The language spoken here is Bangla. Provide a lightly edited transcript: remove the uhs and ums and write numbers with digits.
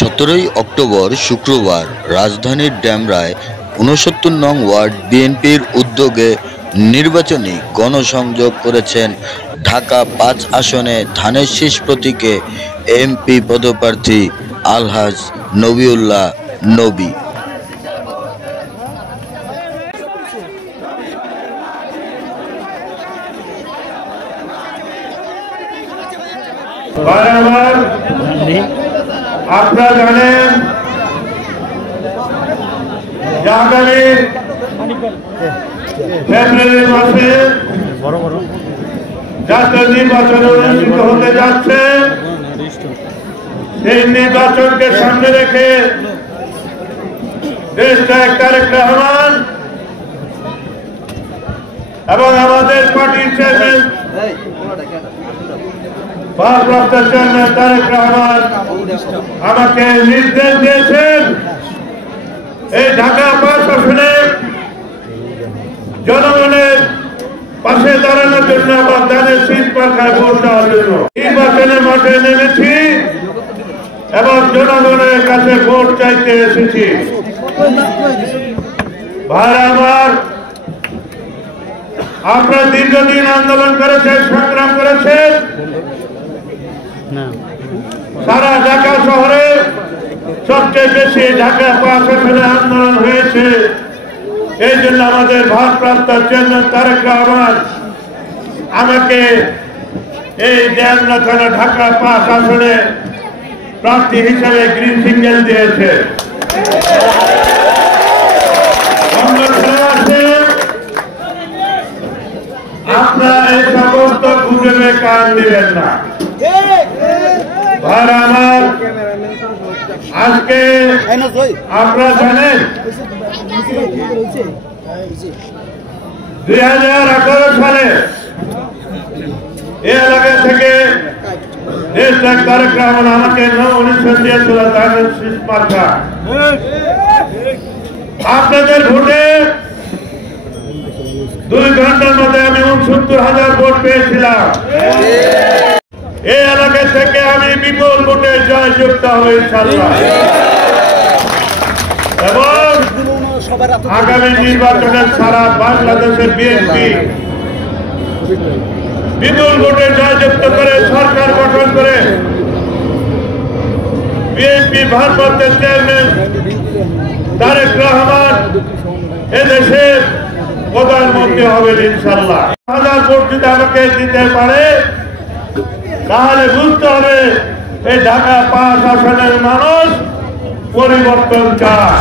17 অক্টোবর শুক্রবার রাজধানীর ডেমরায় ৬৯ নং ওয়ার্ড বিএনপির উদ্যোগে নির্বাচনী গণসংযোগ করেছেন ঢাকা ৫ আসনে ধানের শীষ প্রতীকে এমপি পদপ্রার্থী আলহাজ নবিউল্লাহ নবী। আপনারা জানেন আগামী ফেব্রুয়ারি মাসে জাতীয় নির্বাচন অনুষ্ঠিত হতে যাচ্ছে। সেই নির্বাচনকে সামনে রেখে দেশনায়ক তারেক রহমান এবং আমাদের পার্টির চেয়ারম্যান ভারপ্রাপ্ত চেয়ারম্যান তারেক রহমান আমাকে নির্দেশ দিয়েছেন এই ঢাকা ৫ আসনে জনগণের পাশে দাঁড়ানোর জন্য আমার ধানের শীষ মার্কায় ভোট দেওয়ার জন্য নির্বাচনের মাঠে নেমেছি এবং জনগণের কাছে ভোট চাইতে এসেছি। ভাই আমার, আপনারা দীর্ঘদিন আন্দোলন করেছেন, সংগ্রাম করেছেন। সারা ঢাকা শহরে সবচেয়ে বেশি ঢাকা ৫ আসনে আন্দোলন হয়েছে। এই জন্য আমাদের ভারপ্রাপ্ত চেয়ারম্যান তারেক রহমান আমাকে এই দেওয়ানা থানা ঢাকা ৫ আসনে প্রার্থী হিসেবে গ্রিন সিগন্যাল দিয়েছে। আপনারা এই সমস্ত গুজবে কান দিবেন না। ভাই আমার, আজকে আপনারা জানেন 2011 সালে এই এলাকা থেকে দেশনায়ক তারেক রহমান আমাকে নমিনেশন দিয়েছিল ধানের শীষ মার্কা। আপনাদের ভোটে 2 ঘন্টার মধ্যে আমি ৬৯,০০০ ভোট পেয়েছিলাম। এই এলাকা থেকে আমি বিপুল ভোটে জয়যুক্ত হয়ে ইনশাআল্লাহ এবং আগামী নির্বাচনের সারা বাংলাদেশের বিএনপি বিপুল ভোটে জয়যুক্ত করে সরকার গঠন করে বিএনপি ভারপ্রাপ্ত চেয়ারম্যান তারেক রহমান এদেশের প্রধানমন্ত্রী হবেন ইনশাআল্লাহ। 1000 ভোট যদি আমাকে দিতে পারে তাহলে বুঝতে হবে এই ঢাকা ৫ আসনের মানুষ পরিবর্তন চায়।